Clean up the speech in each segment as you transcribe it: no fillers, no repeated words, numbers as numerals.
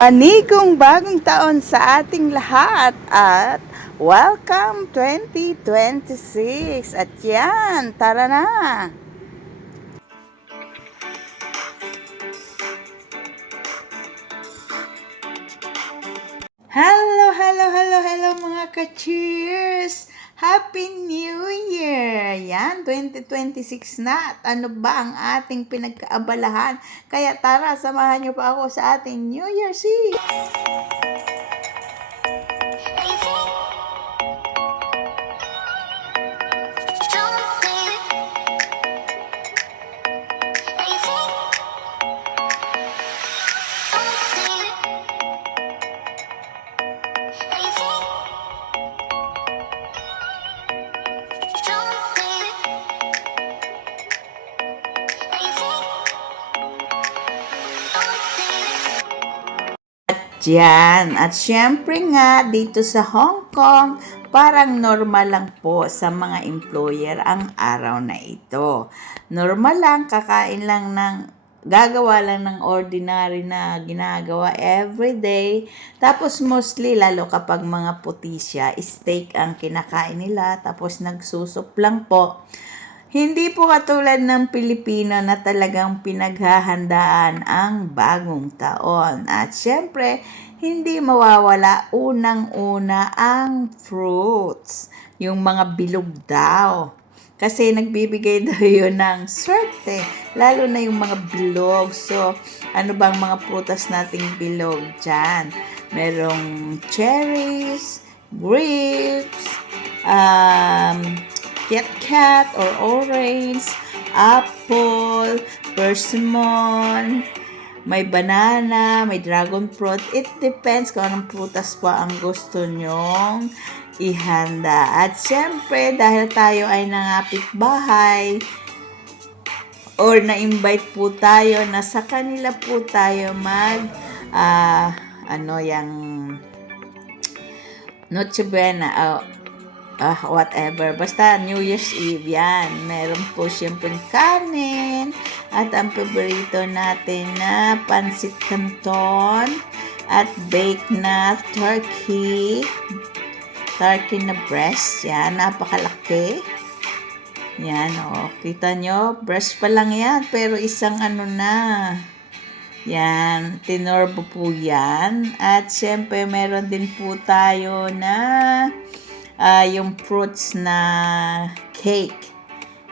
Panigong bagong taon sa ating lahat at welcome 2026 at yan, tara na! Hello mga ka-cheers! Happy New Year! Yan, 2026 na at ano ba ang ating pinagkaabalahan? Kaya tara, samahan niyo pa ako sa ating New Year's Eve! Diyan. At syempre nga, dito sa Hong Kong, parang normal lang po sa mga employer ang araw na ito. Normal lang, kakain lang gagawa lang ng ordinary na ginagawa everyday. Tapos mostly, lalo kapag mga puti siya, steak ang kinakain nila. Tapos nagsusup lang po. Hindi po katulad ng Pilipino na talagang pinaghahandaan ang bagong taon. At syempre, hindi mawawala unang-una ang fruits. Yung mga bilog daw. Kasi nagbibigay daw yun ng swerte. Lalo na yung mga bilog. So, ano bang mga prutas nating bilog dyan? Merong cherries, grapes, KitKat or orange, apple, persimmon, may banana, may dragon fruit. It depends kung anong prutas pa ang gusto nyong ihanda. At syempre, dahil tayo ay nangapit bahay, or na-invite po tayo na sa kanila po tayo yung Noche Buena, whatever. Basta New Year's Eve yan. Meron po siyempre kanin at ang paborito natin na pansit canton at baked na turkey na breast. Yan, napakalaki. Yan, kita nyo, breast pa lang yan, pero isang na. Yan, tinorbo po yan. At syempre, meron din po tayo na yung fruits na cake.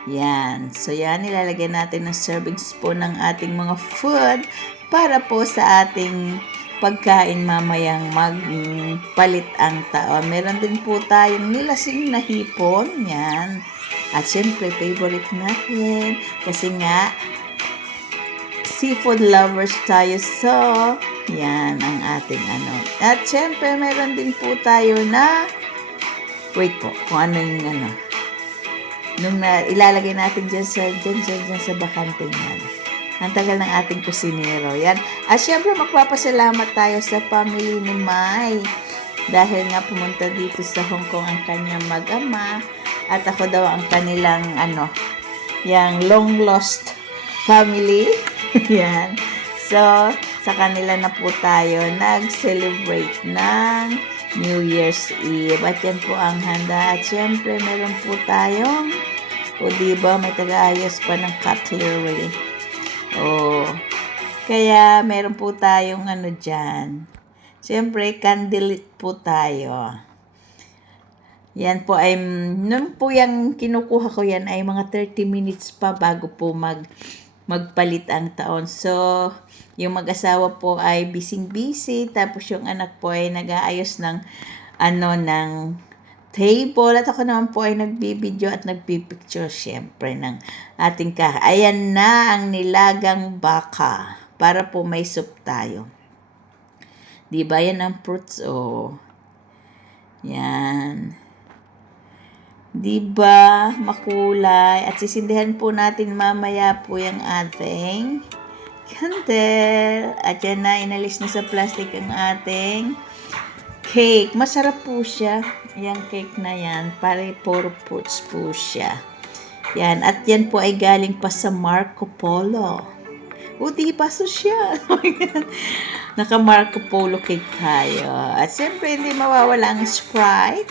Yan. So, yan. Ilalagay natin ng serving spoon ng ating mga food para po sa ating pagkain mamayang magpalit ang taon. Meron din po tayong nilasing na hipon. Yan. At syempre, favorite natin. Kasi nga, seafood lovers tayo. So, yan ang ating At syempre, meron din po tayo na wait po, kung ano yung nung ilalagay natin dyan sa bakanting yan. Ang tagal ng ating kusinero. Yan. At syempre, magpapasalamat tayo sa family ni Mai. Dahil nga pumunta dito sa Hong Kong ang kanyang mag-ama. At ako daw ang kanilang, yung long lost family. Yan. So, sa kanila na po tayo nag-celebrate ng New Year's Eve. At yan po ang handa. At syempre, meron po tayong, diba, may taga-ayos pa ng cutlery. Kaya, meron po tayong dyan. Syempre, candlelit po tayo. Yan po ay, nung po yung kinukuha ko yan ay mga 30 minutes pa bago po magpalit ang taon. So, yung mag-asawa po ay busy-busy, tapos yung anak po ay nag-aayos ng table, at ako naman po ay nagbibideo at nagpipicture syempre ng ating Ayan na ang nilagang baka para po may soup tayo. Diba yan ang fruits? Yan. Diba, makulay. At sisindihan po natin mamaya po yung ating candle. At yan na, inalis na sa plastic ang ating cake. Masarap po siya. Yung cake na yan. Puro fruits po siya. Yan. At yan po ay galing pa sa Marco Polo. O, diba, sosyal. Naka Marco Polo cake tayo. At siyempre, hindi mawawala ang Sprite.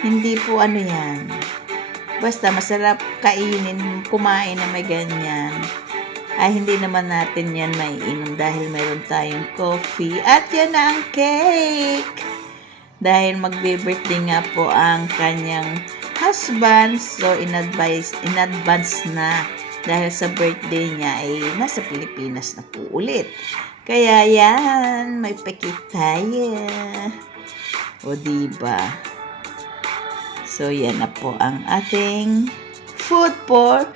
Hindi po ano yan. Basta masarap kainin, kumain na may ganyan. Ay, hindi naman natin yan maiinom dahil mayroon tayong coffee. At yan na ang cake. Dahil magbe-birthday nga po ang kanyang husband. So, in advance na. Dahil sa birthday niya ay nasa Pilipinas na po ulit. Kaya yan, may pekit tayo. O, diba? So, yan na po ang ating food for.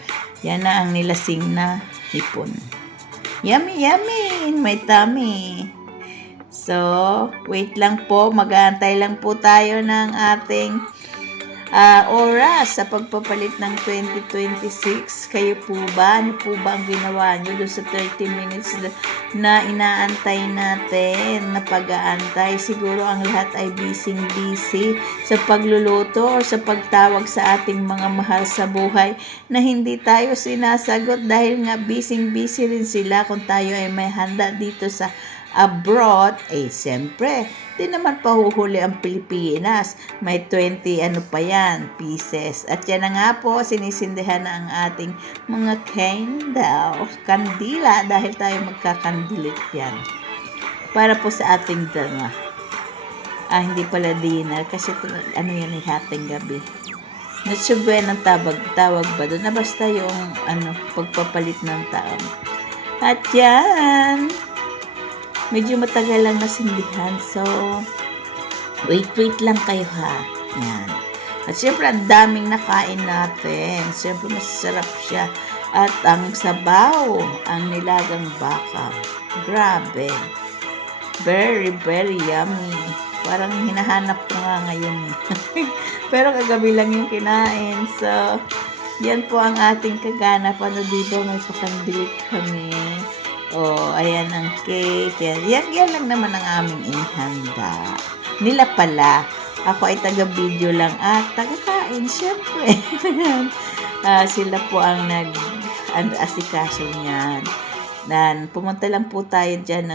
Yan na ang nilasing na hipon. Yummy, yummy! May tummy. So, wait lang po. Mag-aantay lang po tayo ng ating oras sa pagpapalit ng 2026. Kayo po ba? Ano po ba ang ginawa nyo doon sa 30 minutes na inaantay natin, na pag-aantay? Siguro ang lahat ay busy sa pagluluto o sa pagtawag sa ating mga mahal sa buhay na hindi tayo sinasagot dahil nga busy rin sila. Kung tayo ay may handa dito sa abroad, siyempre, di naman pahuhuli ang Pilipinas. May 20 pieces. At yan na nga po, sinisindihan na ang ating mga kandila, dahil tayo magkakandilit yan. Para po sa ating dama. Hindi pala dinner, kasi yan ay hating gabi. Natsubay ng tawag ba doon? Na basta yung pagpapalit ng taon. At yan, medyo matagal lang nasindihan. So, wait lang kayo ha. Yan. At syempre, ang daming nakain natin. Syempre, masarap siya. At ang sabaw, ang nilagang baka. Grabe. Very, very yummy. Parang hinahanap ko nga ngayon. Pero kagabi lang yung kinain. So, yan po ang ating kaganapan. Diba, may pakandilit kami. Ayan ang cake. Yan lang naman ang aming inihanda. Nila pala. Ako ay taga-video lang at taga-kain, syempre. Sila po ang nag-asikaso niyan. Pumunta lang po tayo dyan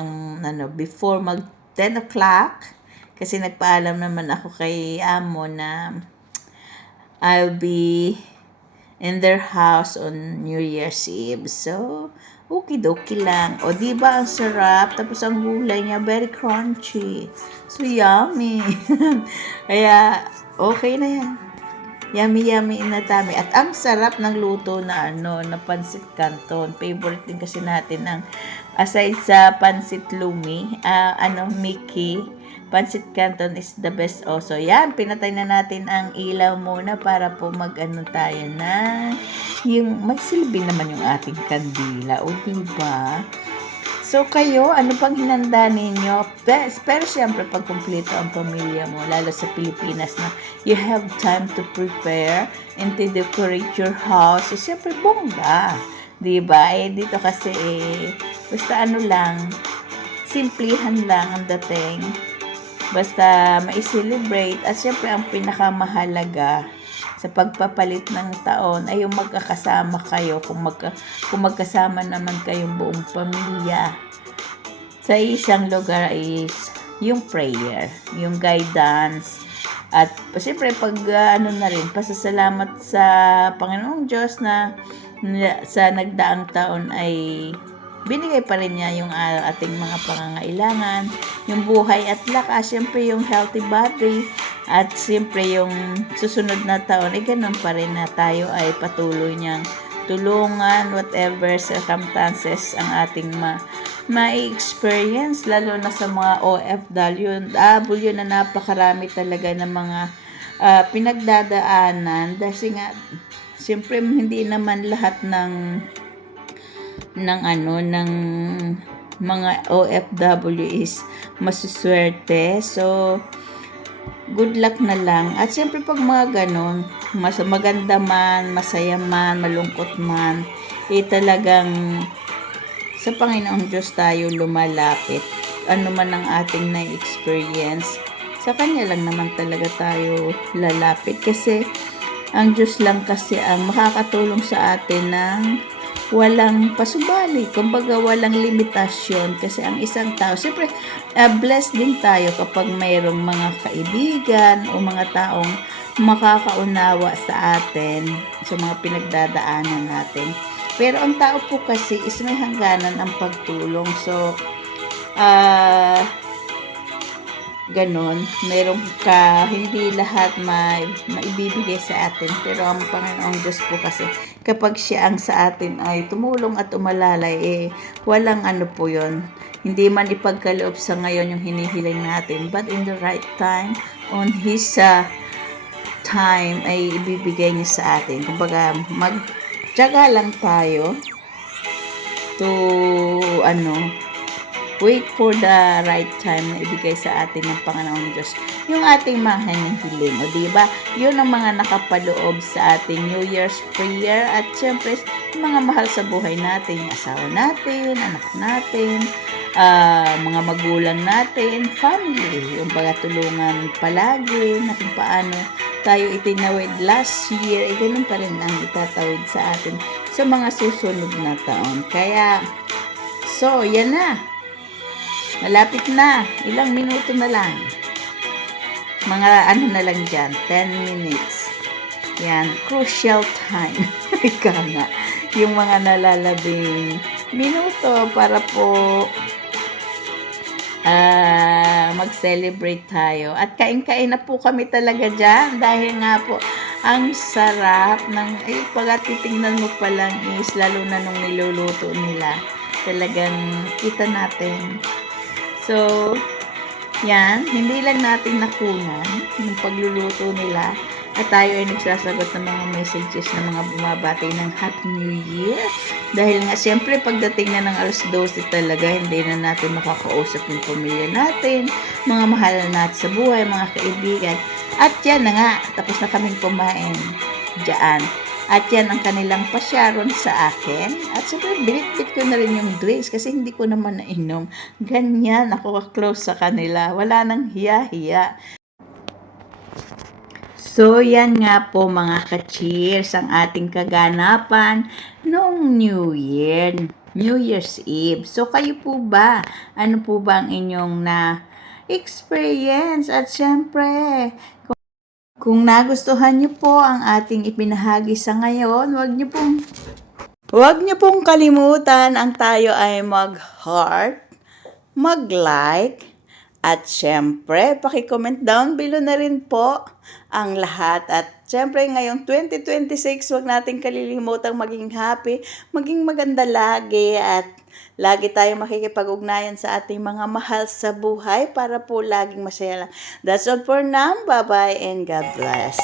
before mag 10 o'clock. Kasi nagpaalam naman ako kay Amo na I'll be in their house on New Year's Eve. So, okidoki lang. O, diba ang sarap? Tapos ang gulay niya, very crunchy. So, yummy. Kaya, okay na yan. Yummy, yummy inatami. At ang sarap ng luto na na pansit canton. Favorite din kasi natin ng, aside sa pansit lumi, Mickey, pansit canton is the best also. Yan, pinatay na natin ang ilaw muna para po tayo na yung may silbi naman yung ating kandila. O, diba? So, kayo, ano pang hinanda ninyo? Pero siyempre, pag kumpleto ang pamilya mo, lalo sa Pilipinas na you have time to prepare and to decorate your house. Siyempre, bongga. Diba? Dito kasi, basta lang, simplihan lang ang dating. Basta ma-celebrate. At siyempre, ang pinakamahalaga sa pagpapalit ng taon ay yung magkakasama kayo. Kung magkasama naman kayong buong pamilya sa isang lugar is yung prayer, yung guidance, at siyempre pag na rin, pasasalamat sa Panginoong Diyos na sa nagdaang taon ay binigay pa rin niya yung ating mga pangangailangan, yung buhay at lakas, siyempre yung healthy body, at siyempre yung susunod na taon, ganun pa rin na tayo ay patuloy niyang tulungan, whatever circumstances ang ating ma-experience, lalo na sa mga OFW na napakarami talaga ng mga pinagdadaanan, dahil nga, siyempre hindi naman lahat ng mga OFW is masuswerte. So, good luck na lang. At siyempre pag mga ganon, maganda man, masaya man, malungkot man, talagang sa Panginoong Diyos tayo lumalapit. Ano man ang ating na-experience, sa Kanya lang naman talaga tayo lalapit. Kasi ang Diyos lang kasi ang makakatulong sa atin ng walang pasubali, kumbaga walang limitasyon kasi ang isang tao, siyempre blessed din tayo kapag mayroong mga kaibigan o mga taong makakaunawa sa atin sa mga pinagdadaanan natin. Pero ang tao po kasi is may hangganan ang pagtulong. So, ganon, meron ka, hindi lahat maibibigay sa atin, pero ang Panginoong Diyos po kasi, kapag siya ang sa atin ay tumulong at umalalay, walang ano po yon, hindi man ipagkaloob sa ngayon yung hinihiling natin, but in the right time, on His time, ay ibibigay niya sa atin. Kumbaga, magtiyaga lang tayo to, wait for the right time na ibigay sa atin ng Panginoong Diyos yung ating mga hinihiling. O diba? Yun ang mga nakapaloob sa ating New Year's prayer at syempre yung mga mahal sa buhay natin, asawa natin, anak natin, mga magulang natin, family, yung pagtulungan palagi na kung paano tayo itinawid last year, ganun pa rin ang itatawid sa atin sa mga susunod na taon. Kaya, so, yan na. Malapit na. Ilang minuto na lang. Mga na lang dyan. 10 minutes. Yan. Crucial time. Ika nga. Yung mga nalalabing minuto para po mag-celebrate tayo. At kain-kain na po kami talaga dyan. Dahil nga po, ang sarap ng, pag titingnan mo pa lang is, lalo na nung niluluto nila. Talagang kita natin. So, yan, hindi lang natin nakunan yung pagluluto nila at tayo ay nagsasagot ng mga messages ng mga bumabati ng Happy New Year. Dahil nga, siyempre, pagdating na ng alas 12 talaga, hindi na natin makakausap yung pamilya natin, mga mahal natin sa buhay, mga kaibigan. At yan na nga, tapos na kaming kumain dyan. At yan ang kanilang pasyaron sa akin. At siyempre, binitbit ko na rin yung drinks kasi hindi ko naman nainom. Ganyan, ako close sa kanila. Wala nang hiya-hiya. So, yan nga po mga ka-cheers ang ating kaganapan noong New Year, New Year's Eve. So, kayo po ba? Ano po ba ang inyong na-experience? At siyempre, kung nagustuhan niyo po ang ating ipinahagi sa ngayon, huwag niyo pong kalimutan ang tayo ay mag-heart, mag-like, at syempre, paki-comment down below na rin po ang lahat. At syempre, ngayong 2026, huwag nating kalilimutang maging happy, maging maganda lagi, at lagi tayong makikipag-ugnayan sa ating mga mahal sa buhay para po laging masaya lang. That's all for now. Bye-bye and God bless.